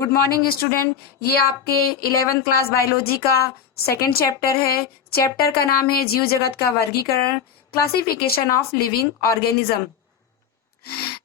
Good morning student. ये आपके 11th class biology का सेकंड चैप्टर है। चैप्टर का नाम है जीव जगत का वर्गीकरण, क्लासिफिकेशन ऑफ लिविंग ऑर्गेनिज्म।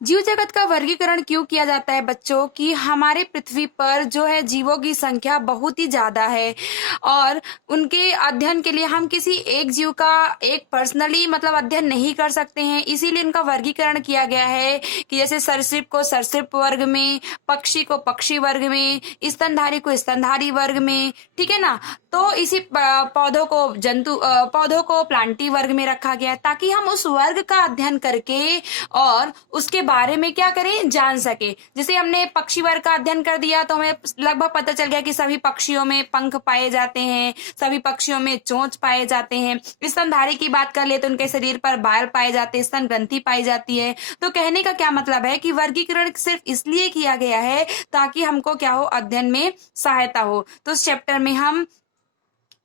जीव जगत का वर्गीकरण क्यों किया जाता है बच्चों? कि हमारे पृथ्वी पर जो है जीवों की संख्या बहुत ही ज्यादा है और उनके अध्ययन के लिए हम किसी एक जीव का एक पर्सनली मतलब अध्ययन नहीं कर सकते हैं। इसीलिए इनका वर्गीकरण किया गया है कि जैसे सरीसृप को सरीसृप वर्ग में, पक्षी को पक्षी वर्ग में, स्तनधारी को स्तनधारी वर्ग में, ठीक है ना। तो इसी पौधों को प्लांटी वर्ग में रखा गया है ताकि हम उस वर्ग का अध्ययन करके और उसके बारे में क्या करें, जान सके। जैसे हमने पक्षी वर्ग का अध्ययन कर दिया तो हमें लगभग पता चल गया कि सभी पक्षियों में पंख पाए जाते हैं, सभी पक्षियों में चोंच पाए जाते हैं। स्तनधारी की बात कर ले तो उनके शरीर पर बाल पाए जाते हैं, स्तन ग्रंथि पाई जाती है। तो कहने का क्या मतलब है कि वर्गीकरण सिर्फ इसलिए किया गया है ताकि हमको क्या हो, अध्ययन में सहायता हो। तो इस चैप्टर में हम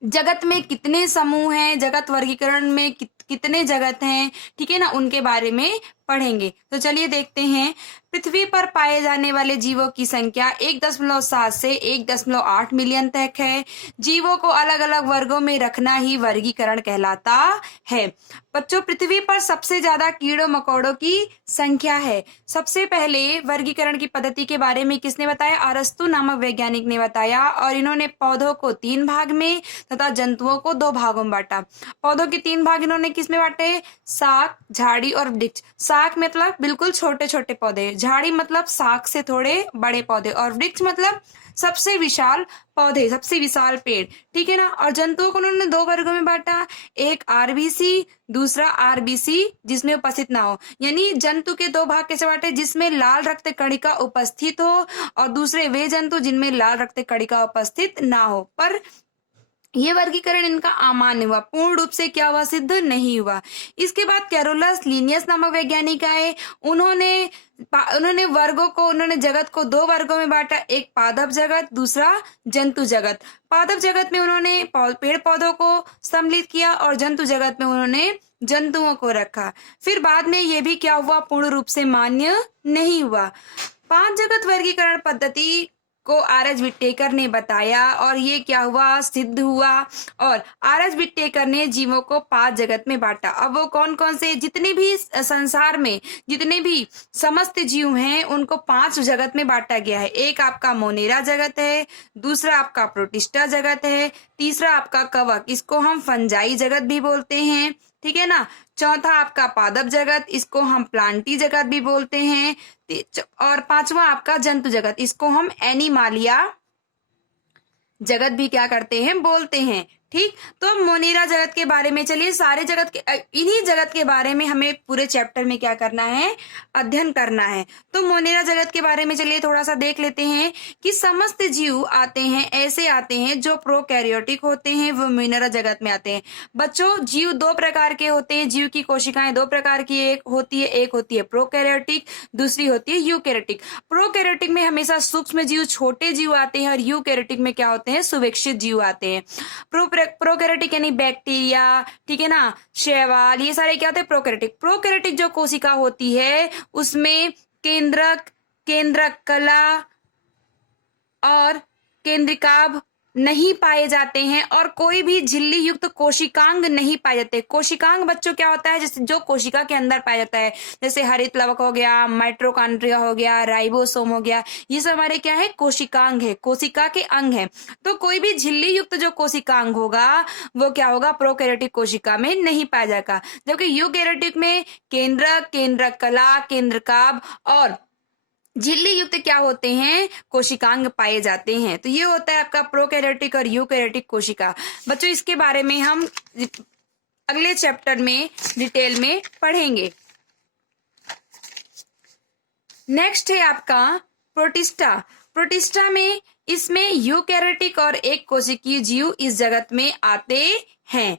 जगत में कितने समूह हैं, जगत वर्गीकरण में कितने जगत हैं, ठीक है ना, उनके बारे में पढ़ेंगे। तो चलिए देखते हैं। पृथ्वी पर पाए जाने वाले जीवों की संख्या 1.7 से 1.8 मिलियन तक है। जीवों को अलग अलग वर्गों में रखना ही वर्गीकरण कहलाता है। बच्चों, पृथ्वी पर सबसे ज्यादा कीड़ों मकोड़ों की संख्या है। सबसे पहले वर्गीकरण की पद्धति के बारे में किसने बताया? अरस्तु नामक वैज्ञानिक ने बताया और इन्होंने पौधों को 3 भाग में तथा जंतुओं को 2 भागों में बांटा। पौधों के 3 भाग इन्होंने किसमें बांटे? शाक, झाड़ी और वृक्ष। शाक मतलब बिल्कुल छोटे छोटे पौधे, झाड़ी मतलब शाक से थोड़े बड़े पौधे, और वृक्ष मतलब सबसे विशाल पौधे, सबसे विशाल पेड़, ठीक है ना। और जंतुओं को उन्होंने 2 वर्गों में बांटा, एक आरबीसी, दूसरा आरबीसी जिसमें उपस्थित ना हो। यानी जंतु के 2 भाग कैसे बांटे? जिसमें लाल रक्त कणिका उपस्थित हो और दूसरे वे जंतु जिनमें लाल रक्त कणिका उपस्थित ना हो। पर ये वर्गीकरण इनका अमान्य हुआ, पूर्ण रूप से क्या हुआ, सिद्ध नहीं हुआ। इसके बाद कैरोलस लीनियस नामक वैज्ञानिक आए। उन्होंने जगत को 2 वर्गों में बांटा, एक पादप जगत, दूसरा जंतु जगत। पादप जगत में उन्होंने पेड़ पौधों को सम्मिलित किया और जंतु जगत में उन्होंने जंतुओं को रखा। फिर बाद में ये भी क्या हुआ, पूर्ण रूप से मान्य नहीं हुआ। 5 जगत वर्गीकरण पद्धति को आर.एच. विटेकर ने बताया और ये क्या हुआ, सिद्ध हुआ। और आर.एच. विटेकर ने जीवों को 5 जगत में बांटा। अब वो कौन कौन से? जितने भी संसार में जितने भी समस्त जीव हैं उनको 5 जगत में बांटा गया है। एक आपका मोनेरा जगत है, दूसरा आपका प्रोटिस्टा जगत है, तीसरा आपका कवक, इसको हम फंजाई जगत भी बोलते हैं, ठीक है ना। चौथा आपका पादप जगत, इसको हम प्लांटी जगत भी बोलते हैं। और 5वां आपका जंतु जगत, इसको हम एनिमालिया जगत भी क्या करते हैं, बोलते हैं। ठीक, तो मोनेरा जगत के बारे में चलिए, सारे जगत के इन्हीं जगत के बारे में हमें पूरे चैप्टर में क्या करना है, अध्ययन करना है। तो मोनेरा जगत के बारे में चलिए थोड़ा सा देख लेते हैं कि समस्त जीव आते हैं, ऐसे आते हैं जो प्रोकैरियोटिक होते हैं, वो मोनेरा जगत में आते हैं। बच्चों, जीव 2 प्रकार के होते हैं, जीव की कोशिकाएं 2 प्रकार की एक होती है प्रोकैरियोटिक, दूसरी होती है यूकैरियोटिक। प्रोकैरियोटिक में हमेशा सूक्ष्म जीव, छोटे जीव आते हैं और यूकैरियोटिक में क्या होते हैं, सुविकसित जीव आते हैं। प्रोकैरियोटिक यानी बैक्टीरिया, ठीक है ना, शैवाल, ये सारे क्या होते हैं, प्रोकैरियोटिक। प्रोकैरियोटिक जो कोशिका होती है उसमें केंद्रक कला और केंद्रिकाभ नहीं पाए जाते हैं और कोई भी झिल्ली युक्त कोशिकांग नहीं पाए जाते। कोशिकांग बच्चों क्या होता है, जैसे जो कोशिका के अंदर पाया जाता है, जैसे हरित लवक हो गया, माइटोकॉन्ड्रिया हो गया, राइबोसोम हो गया, ये सब हमारे क्या है, कोशिकांग है, कोशिका के अंग है। तो कोई भी झिल्ली युक्त जो कोशिकांग होगा वो क्या होगा, प्रोकैरियोटिक कोशिका में नहीं पाया जाएगा। जबकि यूकैरियोटिक में केंद्रक कला, केंद्रकाभ और झिल्ली युक्त क्या होते हैं, कोशिकांग पाए जाते हैं। तो ये होता है आपका प्रोकैरियोटिक और यूकैरियोटिक कोशिका। बच्चों, इसके बारे में हम अगले चैप्टर में डिटेल में पढ़ेंगे। नेक्स्ट है आपका प्रोटिस्टा। प्रोटिस्टा में इसमें यूकैरियोटिक और एक कोशिकीय जीव इस जगत में आते हैं।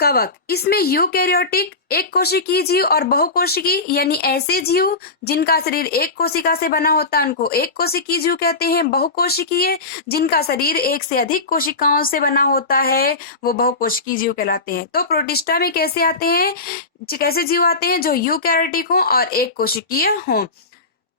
कवक, इसमें यूकैरियोटिक, एक कोशिकीय जीव और बहुकोशिकीय, यानी ऐसे जीव जिनका शरीर एक कोशिका से बना होता है उनको एक कोशिकीय जीव कहते हैं। बहुकोशिकीय, जिनका शरीर एक से अधिक कोशिकाओं से बना होता है वो बहुकोशिकीय जीव कहलाते हैं। तो प्रोटिस्टा में कैसे जीव आते हैं, जो यूकैरियोटिक हो और एक कोशिकीय हो।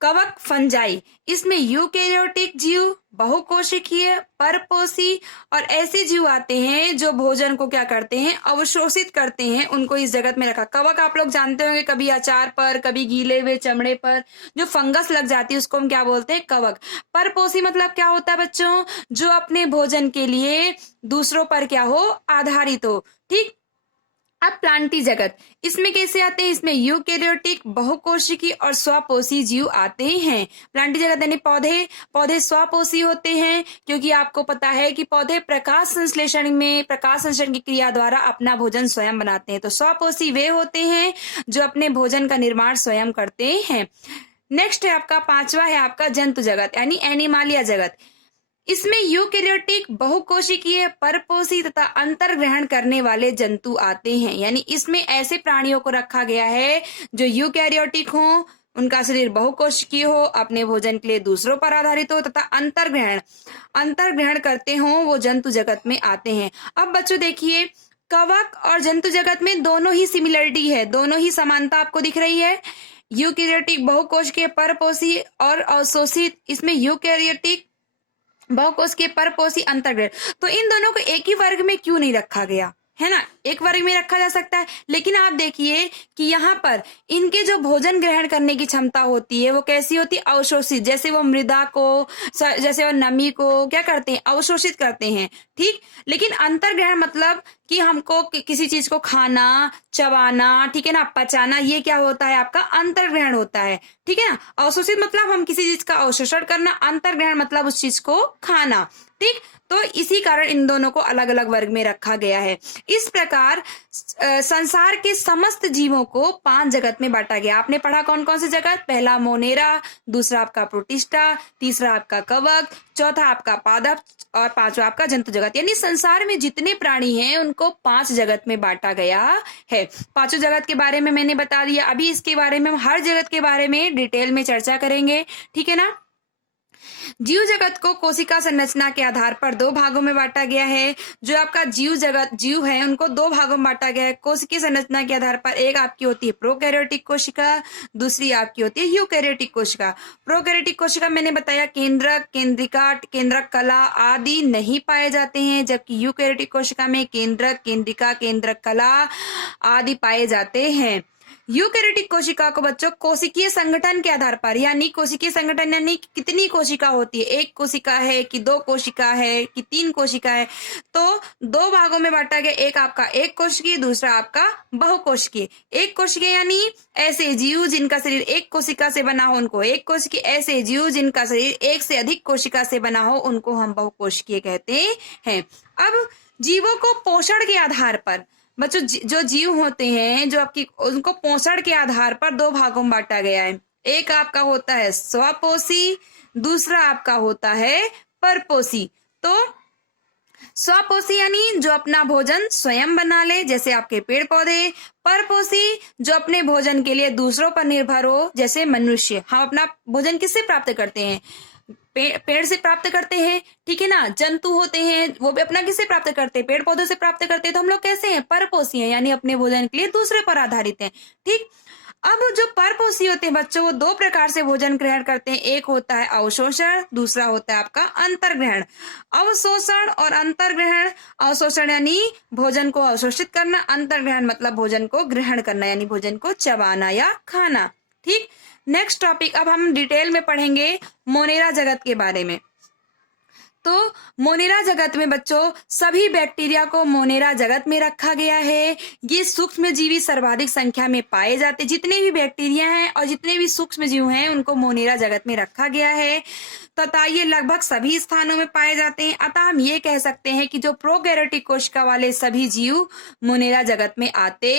कवक फंजाई, इसमें यूकेरियोटिक जीव, बहुकोशिकीय, परपोषी और ऐसे जीव आते हैं जो भोजन को क्या करते हैं, अवशोषित करते हैं, उनको इस जगत में रखा। कवक आप लोग जानते होंगे, कभी अचार पर, कभी गीले हुए चमड़े पर जो फंगस लग जाती है उसको हम क्या बोलते हैं, कवक। परपोषी मतलब क्या होता है बच्चों, जो अपने भोजन के लिए दूसरों पर क्या हो, आधारित हो। ठीक। अब प्लांटी जगत, इसमें कैसे आते हैं, इसमें यूकेरियोटिक, बहुकोशिकी और स्वपोषी जीव आते हैं। प्लांटी जगत यानी पौधे स्वपोषी होते हैं, क्योंकि आपको पता है कि पौधे प्रकाश संश्लेषण की क्रिया द्वारा अपना भोजन स्वयं बनाते हैं। तो स्वपोषी वे होते हैं जो अपने भोजन का निर्माण स्वयं करते हैं। नेक्स्ट है आपका पांचवा है आपका जंतु जगत यानी एनिमालिया जगत। इसमें यूकेरियोटिक, बहुकोशिकीय, परपोषी तथा अंतर्ग्रहण करने वाले जंतु आते हैं। यानी इसमें ऐसे प्राणियों को रखा गया है जो यूकेरियोटिक हो, उनका शरीर बहुकोशिकीय हो, अपने भोजन के लिए दूसरों पर आधारित हो तथा अंतर्ग्रहण करते हो, वो जंतु जगत में आते हैं। अब बच्चों देखिए, कवक और जंतु जगत में दोनों ही सिमिलरिटी है, दोनों ही समानता आपको दिख रही है। यूकेरियोटिक, बहुकोशिकीय, परपोषी और अवशोषित, इसमें यूकेरियोटिक, बहुकोशिकीय, परपोषी, अंतर्ग्रहण। तो इन दोनों को एक ही वर्ग में क्यों नहीं रखा गया, है ना, एक वर्ग में रखा जा सकता है। लेकिन आप देखिए कि यहाँ पर इनके जो भोजन ग्रहण करने की क्षमता होती है वो कैसी होती है, अवशोषित। जैसे वो मृदा को, जैसे वो नमी को क्या करते हैं, अवशोषित करते हैं। ठीक। लेकिन अंतर्ग्रहण मतलब कि हमको किसी चीज को खाना, चबाना, ठीक है ना, पचाना, ये क्या होता है, आपका अंतर्ग्रहण होता है। ठीक है ना। अवशोषित मतलब हम किसी चीज का अवशोषण करना, अंतर्ग्रहण मतलब उस चीज को खाना। ठीक। तो इसी कारण इन दोनों को अलग अलग वर्ग में रखा गया है। इस प्रकार संसार के समस्त जीवों को 5 जगत में बांटा गया। आपने पढ़ा कौन कौन से जगत, पहला मोनेरा, दूसरा आपका प्रोटिस्टा, तीसरा आपका कवक, चौथा आपका पादप और पांचवा आपका जंतु जगत। यानी संसार में जितने प्राणी हैं उनको 5 जगत में बांटा गया है। 5 जगत के बारे में मैंने बता दिया। अभी इसके बारे में हम हर जगत के बारे में डिटेल में चर्चा करेंगे। ठीक है ना। जीव जगत को कोशिका संरचना के आधार पर 2 भागों में बांटा गया है। जो आपका जीव है उनको 2 भागों में बांटा गया है कोशिकीय संरचना के आधार पर। एक आपकी होती है प्रोकैरियोटिक कोशिका, दूसरी आपकी होती है यूकैरियोटिक कोशिका। प्रोकैरियोटिक कोशिका मैंने बताया केंद्रक, केंद्रिका, केंद्रक कला आदि नहीं पाए जाते हैं, जबकि यूकैरियोटिक कोशिका में केंद्रक, केंद्रिका, केंद्रक कला आदि पाए जाते हैं। यूकैरियोटिक कोशिका को बच्चों कोशिकीय संगठन के आधार पर, यानी कोशिकीय संगठन यानी कितनी कोशिका होती है, 1 कोशिका है कि 2 कोशिका है कि 3 कोशिका है, तो 2 भागों में बांटा गया। एक आपका 1 कोशिकीय, दूसरा आपका बहुकोशिकीय। 1 कोशिकीय यानी ऐसे जीव जिनका शरीर 1 कोशिका से बना हो उनको 1 कोशिकीय, ऐसे जीव जिनका शरीर 1 से अधिक कोशिका से बना हो उनको हम बहुकोशिकीय कहते हैं। अब जीवों को पोषण के आधार पर बच्चों, जो जीव होते हैं जो आपकी, उनको पोषण के आधार पर 2 भागों में बांटा गया है। एक आपका होता है स्वपोषी, दूसरा आपका होता है परपोषी। तो स्वपोषी यानी जो अपना भोजन स्वयं बना ले, जैसे आपके पेड़ पौधे। परपोषी जो अपने भोजन के लिए दूसरों पर निर्भर हो, जैसे मनुष्य। हम अपना भोजन किससे प्राप्त करते हैं, पेड़ से प्राप्त करते हैं। ठीक है ना। जंतु होते हैं वो भी अपना किससे प्राप्त करते हैं, पेड़ पौधों से प्राप्त करते हैं। तो हम लोग कैसे हैं, परपोषी हैं, यानी अपने भोजन के लिए दूसरे पर आधारित हैं। ठीक। अब जो परपोषी होते हैं बच्चों, वो 2 प्रकार से भोजन ग्रहण करते हैं। एक होता है अवशोषण, दूसरा होता है आपका अंतर्ग्रहण। अवशोषण और अंतर्ग्रहण, अवशोषण यानी भोजन को अवशोषित करना, अंतर्ग्रहण मतलब भोजन को ग्रहण करना यानी भोजन को चबाना या खाना। ठीक। नेक्स्ट टॉपिक, अब हम डिटेल में पढ़ेंगे मोनेरा जगत के बारे में। तो मोनेरा जगत में बच्चों सभी बैक्टीरिया को मोनेरा जगत में रखा गया है। ये सूक्ष्म जीवी सर्वाधिक संख्या में पाए जाते, जितने भी बैक्टीरिया हैं और जितने भी सूक्ष्म जीव हैं उनको मोनेरा जगत में रखा गया है तथा ये लगभग सभी स्थानों में पाए जाते हैं। अतः हम ये कह सकते हैं कि जो प्रोकैरियोटिक कोशिका वाले सभी जीव मोनेरा जगत में आते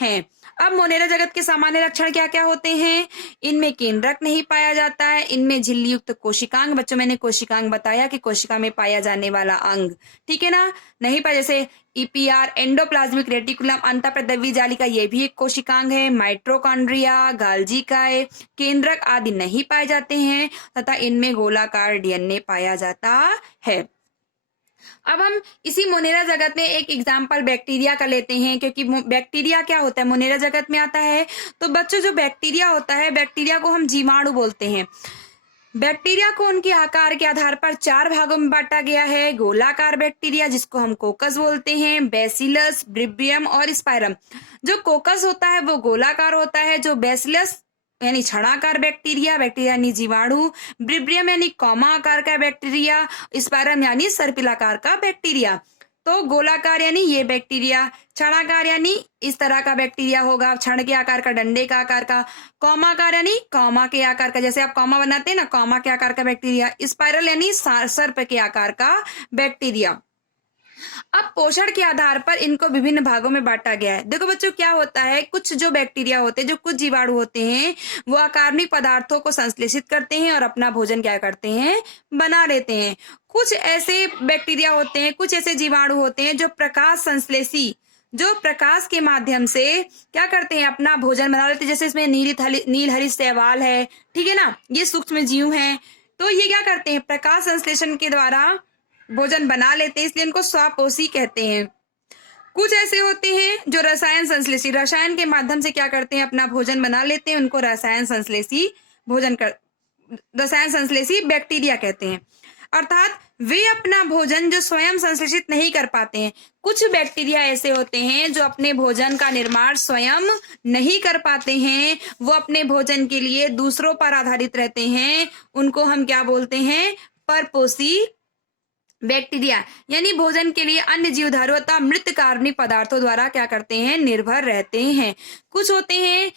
हैं। अब मोनेरा जगत के सामान्य लक्षण क्या क्या होते हैं, इनमें केंद्रक नहीं पाया जाता है, इनमें झिल्ली युक्त कोशिकांग, बच्चों मैंने कोशिकांग बताया कि कोशिका में पाया जाने वाला अंग, ठीक है ना, नहीं पाया, जैसे ईपीआर, एंडोप्लाज्मिक रेटिकुलम, अंतःप्रद्रव्य जालिका, ये भी एक कोशिकांग है। माइट्रोकॉन्ड्रिया, गाल्जी काय, केंद्रक आदि नहीं पाए जाते हैं तथा इनमें गोलाकार डीएनए पाया जाता है। अब हम इसी मोनेरा जगत में एक एग्जाम्पल बैक्टीरिया का लेते हैं, क्योंकि बैक्टीरिया क्या होता है मोनेरा जगत में आता है। तो बच्चों जो बैक्टीरिया होता है, बैक्टीरिया को हम जीवाणु बोलते हैं। बैक्टीरिया को उनके आकार के आधार पर 4 भागों में बांटा गया है। गोलाकार बैक्टीरिया जिसको हम कोकस बोलते हैं, बैसिलस, ब्रिब्रियम और स्पायरम। जो कोकस होता है वो गोलाकार होता है, जो बैसिलस यानी छड़ाकार बैक्टीरिया, बैक्टीरिया यानी जीवाणु, ब्रिब्रियम यानी कौमा आकार का बैक्टीरिया, स्पायरम यानी सर्पिलाकार का बैक्टीरिया। तो गोलाकार यानी ये बैक्टीरिया, छड़ाकार यानी इस तरह का बैक्टीरिया होगा, क्षण के आकार का, डंडे का आकार का, कौमाकार यानी कौमा के आकार का, जैसे आप कौमा बनाते हैं ना, कौमा के आकार का बैक्टीरिया, स्पाइरल यानी सर्प के आकार का बैक्टीरिया। अब पोषण के आधार पर इनको विभिन्न भागों में बांटा गया है। देखो बच्चों क्या होता है, कुछ जो बैक्टीरिया होते हैं, जो कुछ जीवाणु होते हैं, वो अकार्बनिक पदार्थों को संश्लेषित करते हैं और अपना भोजन क्या करते हैं, बना लेते हैं। कुछ ऐसे बैक्टीरिया होते हैं, कुछ ऐसे जीवाणु होते हैं जो प्रकाश संश्लेषी, जो प्रकाश के माध्यम से क्या करते हैं, अपना भोजन बना लेते हैं। जैसे इसमें नील हरित शैवाल है, ठीक है ना, ये सूक्ष्म जीव हैं। तो ये क्या करते हैं, प्रकाश संश्लेषण के द्वारा भोजन बना लेते हैं, इसलिए इनको स्वापोषी कहते हैं। कुछ ऐसे होते हैं जो रसायन संश्लेषी, रसायन के माध्यम से क्या करते हैं, अपना भोजन बना लेते हैं, उनको रसायन संश्लेषी बैक्टीरिया कहते हैं। अर्थात वे अपना भोजन जो स्वयं संश्लेषित नहीं कर पाते हैं। कुछ बैक्टीरिया ऐसे होते हैं जो अपने भोजन का निर्माण स्वयं नहीं कर पाते हैं, वो अपने भोजन के लिए दूसरों पर आधारित रहते हैं। उनको हम क्या बोलते हैं, परपोषी बैक्टीरिया, यानी भोजन के लिए अन्य जीवधारू अथवा मृत कार्बनिक पदार्थों द्वारा क्या करते हैं, निर्भर रहते हैं। कुछ होते हैं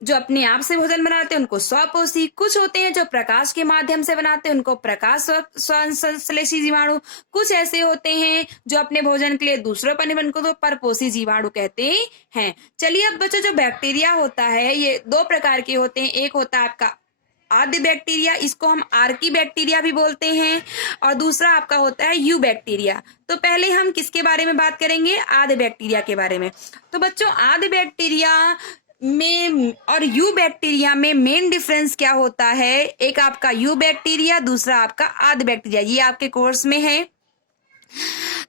जो अपने आप से भोजन बनाते हैं, उनको स्वपोषी। कुछ होते हैं जो प्रकाश के माध्यम से बनाते हैं, उनको प्रकाश संश्लेषी जीवाणु। कुछ ऐसे होते हैं जो अपने भोजन के लिए दूसरों पर निर्भर, उनको तो परपोषी जीवाणु कहते हैं। चलिए अब बच्चों, जो बैक्टीरिया होता है ये 2 प्रकार के होते हैं। एक होता है आपका आद्य बैक्टीरिया, इसको हम आर्की बैक्टीरिया भी बोलते हैं, और दूसरा आपका होता है यू बैक्टीरिया। तो पहले हम किसके बारे में बात करेंगे, आद्य बैक्टीरिया के बारे में। तो बच्चों आद्य बैक्टीरिया में और यू बैक्टीरिया में मेन डिफरेंस क्या होता है, एक आपका यू बैक्टीरिया, दूसरा आपका आद्य बैक्टीरिया, ये आपके कोर्स में है।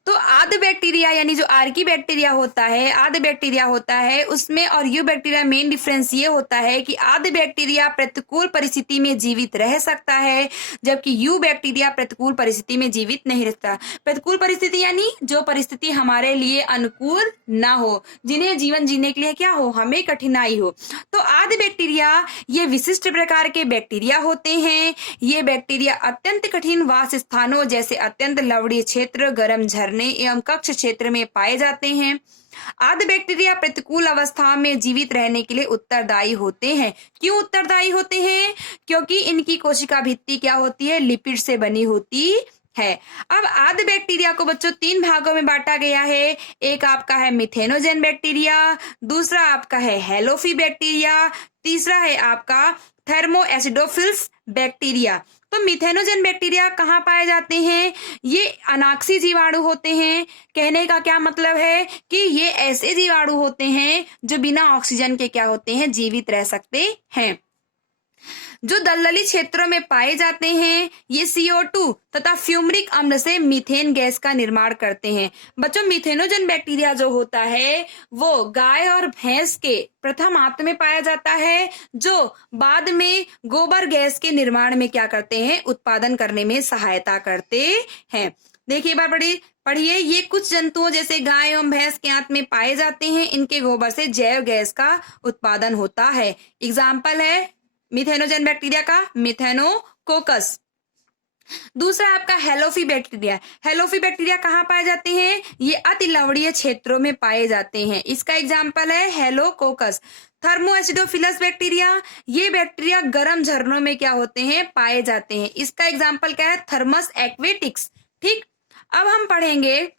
तो आद्य बैक्टीरिया यानी जो आर्की बैक्टीरिया होता है, आद्य बैक्टीरिया होता है, उसमें और यू बैक्टीरिया मेन डिफरेंस ये होता है कि आद्य बैक्टीरिया प्रतिकूल परिस्थिति में जीवित रह सकता है, जबकि यू बैक्टीरिया प्रतिकूल परिस्थिति में जीवित नहीं रहता। प्रतिकूल परिस्थिति यानी जो परिस्थिति हमारे लिए अनुकूल ना हो, जिन्हें जीवन जीने के लिए क्या हो, हमें कठिनाई हो। तो आद्य बैक्टीरिया ये विशिष्ट प्रकार के बैक्टीरिया होते हैं। ये बैक्टीरिया अत्यंत कठिन वास स्थानों जैसे अत्यंत लवणीय क्षेत्र, गर्म झरने एवं कक्ष क्षेत्र में पाए जाते हैं। आद्य बैक्टीरिया प्रतिकूल अवस्था में जीवित रहने के लिए उत्तरदायी होते हैं। क्यों उत्तरदायी होते हैं, क्योंकि इनकी कोशिका भित्ति क्या होती है, लिपिड से बनी होती है। अब आद्य बैक्टीरिया को बच्चों 3 भागों में बांटा गया है। एक आपका है मिथेनोजेन बैक्टीरिया, दूसरा आपका है हेलोफी बैक्टीरिया, तीसरा है आपका थर्मोएसिडोफिल्स बैक्टीरिया। तो मिथेनोजेन बैक्टीरिया कहाँ पाए जाते हैं, ये अनाक्सी जीवाणु होते हैं। कहने का क्या मतलब है कि ये ऐसे जीवाणु होते हैं जो बिना ऑक्सीजन के क्या होते हैं, जीवित रह सकते हैं। जो दलदली क्षेत्रों में पाए जाते हैं, ये CO2 तथा फ्यूमरिक अम्ल से मीथेन गैस का निर्माण करते हैं। बच्चों मिथेनोजेन बैक्टीरिया जो होता है वो गाय और भैंस के प्रथम आंत में पाया जाता है, जो बाद में गोबर गैस के निर्माण में क्या करते हैं, उत्पादन करने में सहायता करते हैं। देखिए एक बार पढ़िए, ये कुछ जंतुओं जैसे गाय एवं भैंस के आंत में पाए जाते हैं। इनके गोबर से जैव गैस का उत्पादन होता है। एग्जाम्पल है मिथेनोजेन बैक्टीरिया का मिथेनोकोकस। दूसरा आपका हेलोफी बैक्टीरिया। हेलोफी बैक्टीरिया कहाँ पाए जाते हैं, ये अति लवणीय क्षेत्रों में पाए जाते हैं। इसका एग्जाम्पल है हेलोकोकस। थर्मोएसिडोफिलस बैक्टीरिया, ये बैक्टीरिया गर्म झरनों में क्या होते हैं, पाए जाते हैं। इसका एग्जाम्पल क्या है, थर्मस एक्वेटिक्स। ठीक, अब हम पढ़ेंगे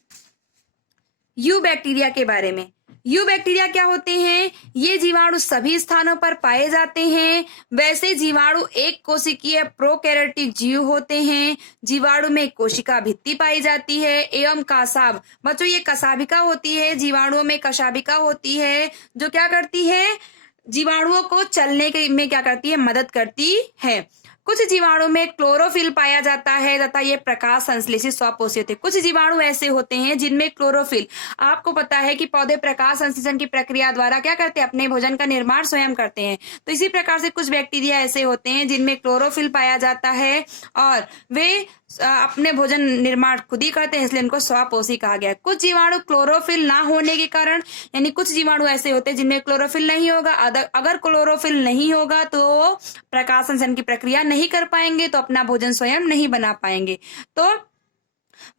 यू बैक्टीरिया के बारे में। यू बैक्टीरिया क्या होते हैं, ये जीवाणु सभी स्थानों पर पाए जाते हैं। वैसे जीवाणु एक कोशिकीय प्रोकैरियोटिक जीव होते हैं। जीवाणु में कोशिका भित्ति पाई जाती है एवं कसाब। बच्चों ये कसाबिका होती है, जीवाणुओं में कसाबिका होती है, जो क्या करती है, जीवाणुओं को चलने के में क्या करती है, मदद करती है। कुछ जीवाणु में क्लोरोफिल पाया जाता है तथा ये प्रकाश संश्लेषित स्वपोषी होते हैं। कुछ जीवाणु ऐसे होते हैं जिनमें क्लोरोफिल, आपको पता है कि पौधे प्रकाश संश्लेषण की प्रक्रिया द्वारा क्या करते हैं, अपने भोजन का निर्माण स्वयं करते हैं। तो इसी प्रकार से कुछ बैक्टीरिया ऐसे होते हैं जिनमें क्लोरोफिल पाया जाता है और वे अपने भोजन निर्माण खुद ही करते हैं, इसलिए इनको स्वपोषी कहा गया है। कुछ जीवाणु क्लोरोफिल ना होने के कारण, यानी कुछ जीवाणु ऐसे होते हैं जिनमें क्लोरोफिल नहीं होगा, अगर क्लोरोफिल नहीं होगा तो प्रकाश संश्लेषण की प्रक्रिया नहीं कर पाएंगे, तो अपना भोजन स्वयं नहीं बना पाएंगे। तो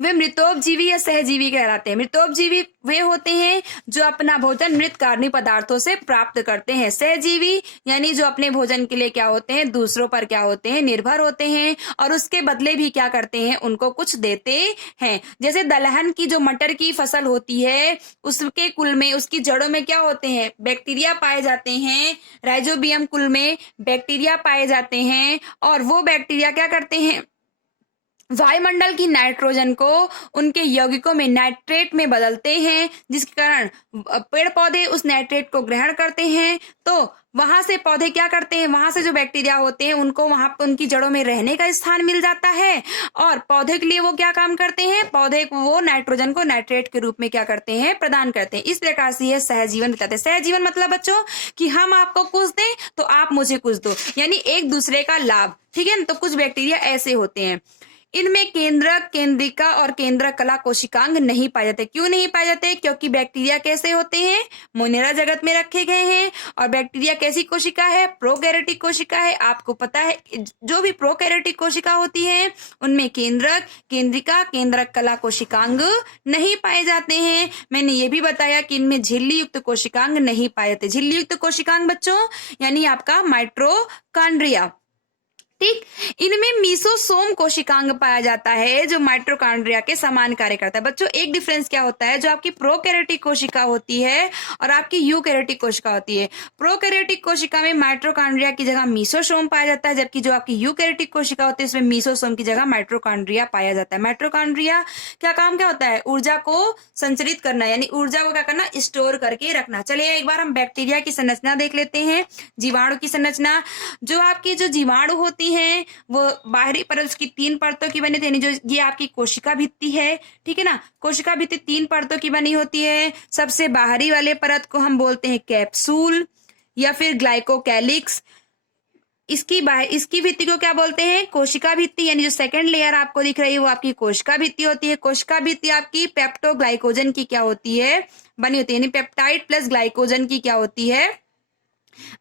वे मृतोपजीवी या सहजीवी कहलाते हैं। मृतोपजीवी वे होते हैं जो अपना भोजन मृत कार्बनिक पदार्थों से प्राप्त करते हैं। सहजीवी यानी जो अपने भोजन के लिए क्या होते हैं, दूसरों पर क्या होते हैं, निर्भर होते हैं और उसके बदले भी क्या करते हैं, उनको कुछ देते हैं। जैसे दलहन की जो मटर की फसल होती है, उसके कुल में, उसकी जड़ों में क्या होते हैं, बैक्टीरिया पाए जाते हैं। राइजोबियम कुल में बैक्टीरिया पाए जाते हैं और वो बैक्टीरिया क्या करते हैं, वायुमंडल की नाइट्रोजन को उनके यौगिकों में नाइट्रेट में बदलते हैं, जिसके कारण पेड़ पौधे उस नाइट्रेट को ग्रहण करते हैं। तो वहां से पौधे क्या करते हैं, वहां से जो बैक्टीरिया होते हैं उनको वहां पर उनकी जड़ों में रहने का स्थान मिल जाता है और पौधे के लिए वो क्या काम करते हैं, पौधे को वो नाइट्रोजन को नाइट्रेट के रूप में क्या करते हैं, प्रदान करते हैं। इस प्रकार से यह सहजीवन बताते हैं। सहजीवन मतलब बच्चों कि हम आपको कुछ दें तो आप मुझे कुछ दो, यानी एक दूसरे का लाभ। ठीक है, तो कुछ बैक्टीरिया ऐसे होते हैं। इनमें केंद्रक, केंद्रिका और केंद्रक कला कोशिकांग नहीं पाए जाते। क्यों नहीं पाए जाते, क्योंकि बैक्टीरिया कैसे होते हैं, मोनेरा जगत में रखे गए हैं और बैक्टीरिया कैसी कोशिका है, प्रोकैरियोटिक कोशिका है। आपको पता है जो भी प्रोकैरियोटिक कोशिका होती है उनमें केंद्रक, केंद्रिका, केंद्रक कला कोशिकांग नहीं पाए जाते हैं। मैंने ये भी बताया कि इनमें झिल्ली युक्त कोशिकांग नहीं पाए जाते। झिल्ली युक्त कोशिकांग बच्चों यानी आपका माइटोकॉन्ड्रिया। ठीक, इनमें मीसोसोम कोशिकांग पाया जाता है जो माइटोकॉन्ड्रिया के समान कार्य करता है। बच्चों एक डिफरेंस क्या होता है, जो आपकी प्रोकैरियोटिक कोशिका होती है और आपकी यूकैरियोटिक कोशिका होती है। प्रोकैरियोटिक कोशिका में माइटोकॉन्ड्रिया की जगह मीसोसोम पाया जाता है, जबकि जो आपकी यूकैरियोटिक कोशिका होती है उसमें मीसोसोम की जगह माइटोकॉन्ड्रिया पाया जाता है। माइटोकॉन्ड्रिया क्या काम क्या होता है, ऊर्जा को संचरित करना, यानी ऊर्जा को क्या करना, स्टोर करके रखना। चलिए एक बार हम बैक्टीरिया की संरचना देख लेते हैं, जीवाणु की संरचना। जो आपकी जो जीवाणु होती हैं वो बाहरी परत की 3 परतों की बनी होती है, जो ये आपकी कोशिका भित्ति है। ठीक है ना, कोशिका भित्ति 3 परतों की बनी होती है। सबसे बाहरी वाले परत को हम बोलते हैं कैप्सूल या फिर ग्लाइकोकैलिक्स। इसकी भित्ति को क्या बोलते हैं, कोशिका भित्ति, यानी जो सेकंड लेयर आपको दिख रही है वो आपकी कोशिका भित्ति होती है। कोशिका भित्ति आपकी पेप्टोग्लाइकोजन की क्या होती है, बनी होती है, यानी पेप्टाइड प्लस ग्लाइकोजन की क्या होती है,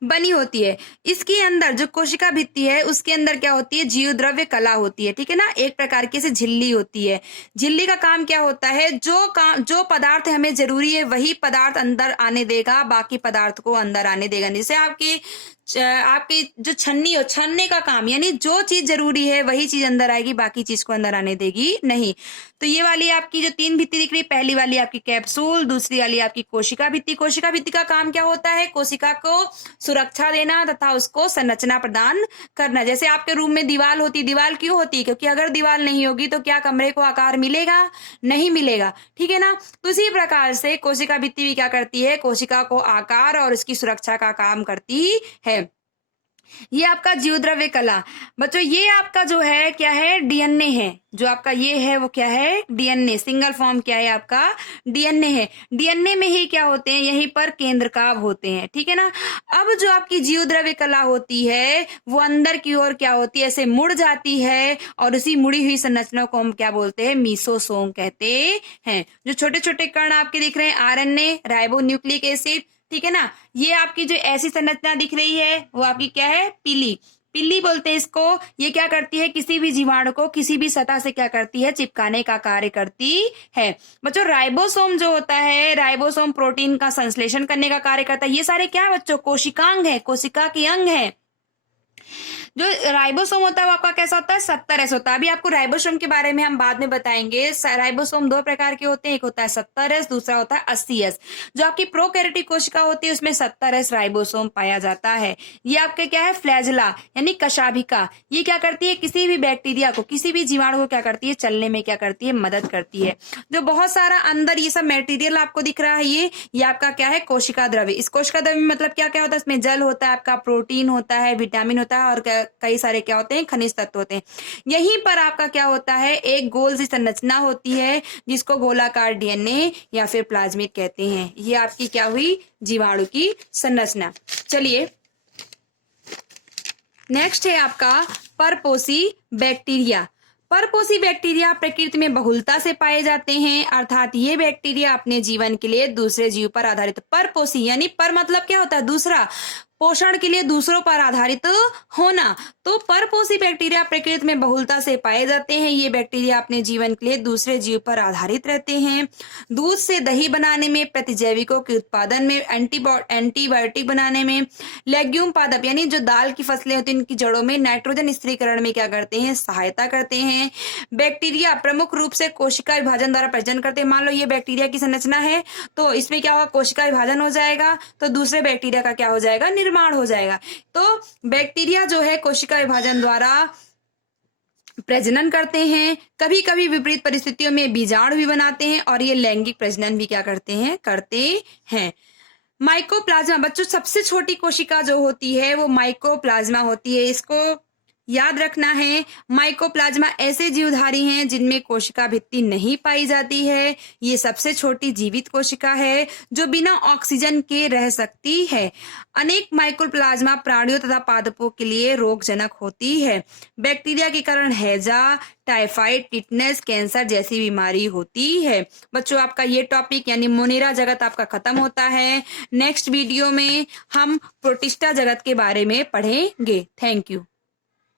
बनी होती है। इसके अंदर जो कोशिका भित्ति है उसके अंदर क्या होती है, जीवद्रव्य कला होती है। ठीक है ना, एक प्रकार की से झिल्ली होती है। झिल्ली का काम क्या होता है, जो पदार्थ हमें जरूरी है वही पदार्थ अंदर आने देगा, बाकी पदार्थ को अंदर आने देगा नहीं। जैसे आपकी जो छन्ने का काम, यानी जो चीज जरूरी है वही चीज अंदर आएगी, बाकी चीज को अंदर आने देगी नहीं। तो ये वाली आपकी जो 3 भित्ति दिख रही, पहली वाली आपकी कैप्सूल, दूसरी वाली आपकी कोशिका भित्ति। कोशिका भित्ति का काम क्या होता है, कोशिका को सुरक्षा देना तथा उसको संरचना प्रदान करना। जैसे आपके रूम में दीवार होती है, दीवार क्यों होती है, क्योंकि अगर दीवार नहीं होगी तो क्या कमरे को आकार मिलेगा, नहीं मिलेगा। ठीक है ना, तो इसी प्रकार से कोशिका भित्ति भी क्या करती है, कोशिका को आकार और उसकी सुरक्षा का काम करती है। ये आपका जीवद्रव्य कला। बच्चों ये आपका जो है क्या है, डीएनए है। जो आपका ये है वो क्या है, डीएनए। सिंगल फॉर्म क्या है आपका, डीएनए है। डीएनए में ही क्या होते हैं, यहीं पर केंद्रकाव होते हैं। ठीक है ना, अब जो आपकी जीवद्रव्य कला होती है वो अंदर की ओर क्या होती है, ऐसे मुड़ जाती है और उसी मुड़ी हुई संरचना को हम क्या बोलते हैं, मीसोसोम कहते हैं। जो छोटे छोटे कण आपके दिख रहे हैं, आरएनए, राइबो न्यूक्लिक एसिड। ठीक है ना, ये आपकी जो ऐसी संरचना दिख रही है वो आपकी क्या है, पिल्ली बोलते हैं इसको। ये क्या करती है, किसी भी जीवाणु को किसी भी सतह से क्या करती है, चिपकाने का कार्य करती है। बच्चों राइबोसोम जो होता है, राइबोसोम प्रोटीन का संश्लेषण करने का कार्य करता है। ये सारे क्या है बच्चों, कोशिकांग है, कोशिका के अंग है। जो राइबोसोम होता है वो आपका कैसा होता है, 70S होता है। अभी आपको राइबोसोम के बारे में हम बाद में बताएंगे। राइबोसोम 2 प्रकार के होते हैं, एक होता है 70S, दूसरा होता है 80S। जो आपकी प्रोकैरियोटिक कोशिका होती है उसमें 70S राइबोसोम पाया जाता है। ये आपके क्या है, फ्लैजला यानी कशाभिका। ये क्या करती है, किसी भी बैक्टीरिया को, किसी भी जीवाणु को क्या करती है, चलने में क्या करती है, मदद करती है। जो बहुत सारा अंदर ये सब मेटीरियल आपको दिख रहा है, ये आपका क्या है, कोशिका द्रव्य। इस कोशिका द्रव्य में मतलब क्या क्या होता है, इसमें जल होता है, आपका प्रोटीन होता है, विटामिन होता है और कई सारे क्या होते हैं, खनिज तत्व होते हैं। यहीं पर आपका क्या होता है, एक गोल सी संरचना होती है जिसको गोलाकार डीएनए या फिर प्लाज्मिड कहते हैं। ये आपकी क्या हुई, जीवाणु की संरचना। चलिए नेक्स्ट है आपका परपोषी बैक्टीरिया। परपोषी बैक्टीरिया प्रकृति में बहुलता से पाए जाते हैं, अर्थात ये बैक्टीरिया अपने जीवन के लिए दूसरे जीव पर आधारित। परपोषी यानी पर मतलब क्या होता है, दूसरा, पोषण के लिए दूसरों पर आधारित होना। तो परपोषी बैक्टीरिया प्रकृति में बहुलता से पाए जाते हैं। ये बैक्टीरिया अपने जीवन के लिए दूसरे जीव पर आधारित रहते हैं। दूध से दही बनाने में, प्रतिजैविकों के उत्पादन में, एंटीबायोटिक बनाने में, लेग्यूम पादप यानी जो दाल की फसलें होती हैं इनकी जड़ों में नाइट्रोजन स्थिरीकरण में क्या करते हैं, सहायता करते हैं। बैक्टीरिया प्रमुख रूप से कोशिका विभाजन द्वारा प्रजनन करते हैं। मान लो ये बैक्टीरिया की संरचना है, तो इसमें क्या होगा, कोशिका विभाजन हो जाएगा, तो दूसरे बैक्टीरिया का क्या हो जाएगा, निर्माण हो जाएगा। तो बैक्टीरिया जो है कोशिका विभाजन द्वारा प्रजनन करते हैं। कभी कभी विपरीत परिस्थितियों में बीजाणु भी बनाते हैं और ये लैंगिक प्रजनन भी क्या करते हैं। माइकोप्लाज्मा, बच्चों सबसे छोटी कोशिका जो होती है वो माइकोप्लाज्मा होती है। इसको याद रखना है। माइकोप्लाज्मा ऐसे जीवधारी हैं जिनमें कोशिका भित्ति नहीं पाई जाती है। ये सबसे छोटी जीवित कोशिका है जो बिना ऑक्सीजन के रह सकती है। अनेक माइकोप्लाज्मा प्राणियों तथा पादपों के लिए रोगजनक होती है। बैक्टीरिया के कारण हैजा, टाइफाइड, टिटनेस, कैंसर जैसी बीमारी होती है। बच्चों आपका ये टॉपिक यानी मोनेरा जगत आपका खत्म होता है। नेक्स्ट वीडियो में हम प्रोटिस्टा जगत के बारे में पढ़ेंगे। Thank you.